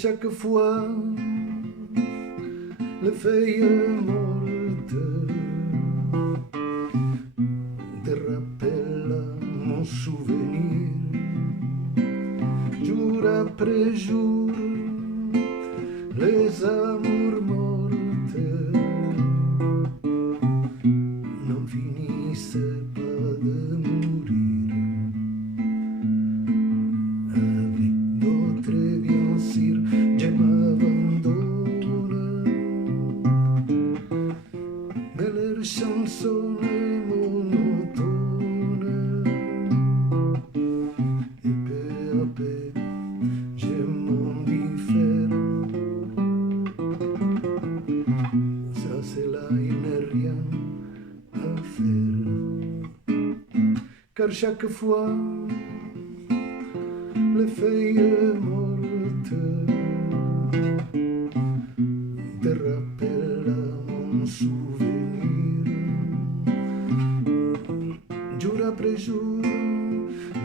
chaque fois les feuilles mortes te rappellent mon souvenir. Jour après jour, les amours mortes n'en finissaient pas de mourir. Avec d'autres, bien sûr, je m'abandonne, mais leur chanson est monotone. Et peu à peu, je m'en diffère. Ça, c'est là, il n'est rien à faire. Car chaque fois, les feuilles mortes te rappellent mon souvenir. Jour après jour,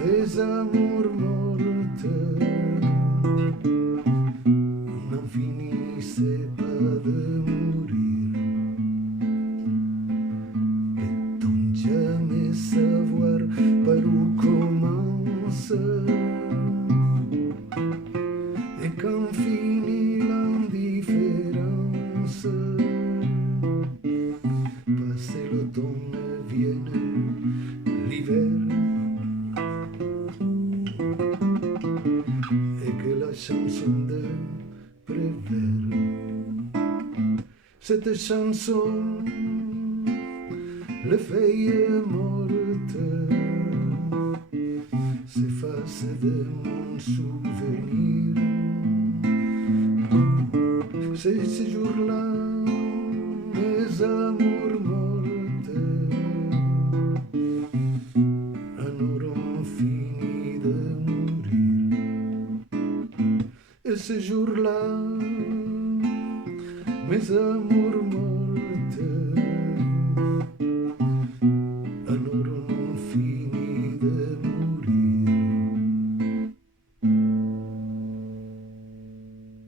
les amours mortes n'en finissaient pas de mourir. Peut-on jamais savoir par où commence et quand finit l'indifférence? Passé l'automne, vienne l'hiver, et que la chanson de Prévert, cette chanson, les feuilles mortes s'effacent de mon souvenir. C'est ce jour-là, mes amours mortes en auront fini de mourir. Et ce jour-là, mes amours